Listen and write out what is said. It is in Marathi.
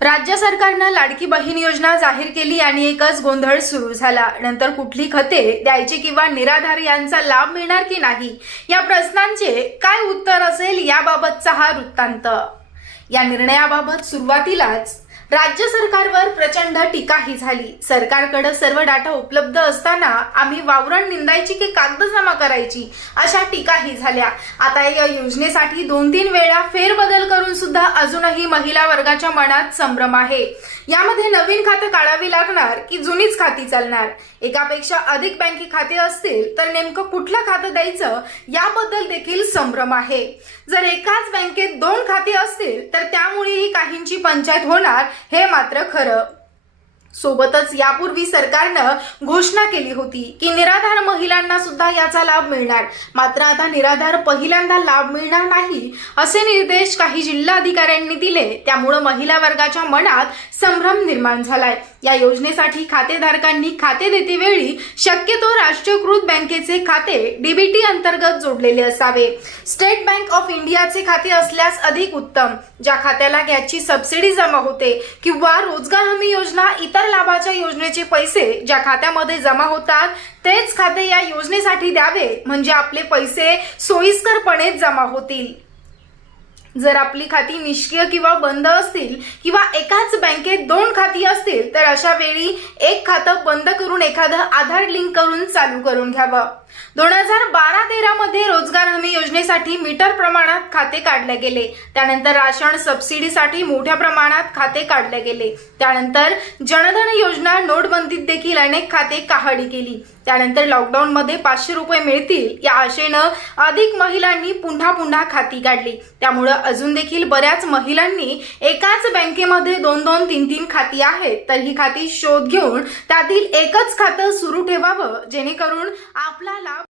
राज्य सरकारनं लाडकी बहीण योजना जाहीर केली आणि एकच गोंधळ सुरू झाला. नंतर कुठली खते द्यायची किंवा निराधार यांचा लाभ मिळणार की नाही? या प्रश्नांचे काय उत्तर असेल याबाबतचा हा वृत्तांत. या निर्णयाबाबत सुरुवातीलाच राज्य सरकारवर प्रचंड टीकाही झाली. सरकारकडे सर्व डाटा उपलब्ध असताना आम्ही वावरण निंदायची की कागद जमा करायची अशा टीकाही झाल्या. आता या योजनेसाठी दोन तीन वेळा फेरबदल करून सुद्धा अजूनही महिला वर्गाच्या मनात संभ्रम आहे. यामध्ये नवीन खातं काढावी लागणार की जुनीच खाती चालणार? एकापेक्षा अधिक बँके खाते असतील तर नेमकं कुठलं खातं द्यायचं याबद्दल देखील संभ्रम आहे. जर एकाच बँकेत दोन खाते असतील तर त्यामुळेही काहींची पंचायत होणार हे मात्र खरं. सोबतच यापूर्वी सरकारनं घोषणा केली होती की निराधार महिलांना सुद्धा याचा लाभ मिळणार. मात्र आता निराधार पहिल्यांदा लाभ मिळणार नाही असे निर्देश काही जिल्हाधिकाऱ्यांनी दिले. त्यामुळं महिला वर्गाच्या मनात संभ्रम निर्माण झालाय. या योजनेसाठी खातेधारकांनी खाते देतेवेळी शक्यतो राष्ट्रीयकृत बँकेचे खाते डीबीटी अंतर्गत जोडलेले असावे. स्टेट बँक ऑफ इंडियाचे खाते असल्यास अधिक उत्तम. ज्या खात्याला गॅसची सबसिडी जमा होते किंवा रोजगार हमी योजना इतर लाभाच्या योजनेचे पैसे ज्या खात्यामध्ये जमा होतात तेच खाते या योजनेसाठी द्यावे म्हणजे आपले पैसे सोयीस्करपणे जमा होतील. जर आपली खाती निष्क्रिय किंवा बंद असतील किंवा एकाच बँकेत दोन खाती असतील तर अशा वेळी एक खातं बंद करून एखादं आधार लिंक करून चालू करून घ्यावं. दोन हजार बारा तेरा मध्ये रोजगार हमी योजनेसाठी मीटर प्रमाणात खाते काढले गेले. त्यानंतर राशन सबसिडीसाठी मोठ्या प्रमाणात खाते काढले गेले. त्यानंतर जनधन योजना नोटबंदीत देखील अनेक खाते काहडी केली. त्यानंतर लॉकडाऊनमध्ये पाचशे रुपये मिळतील या आशेनं अधिक महिलांनी पुन्हा पुन्हा खाती काढली. त्यामुळं अजून देखील बऱ्याच महिलांनी एकाच बँकेमध्ये दोन दोन तीन तीन खाती आहेत. तर ही खाती शोध घेऊन त्यातील एकच खातं सुरू ठेवावं जेणेकरून आपला लाभ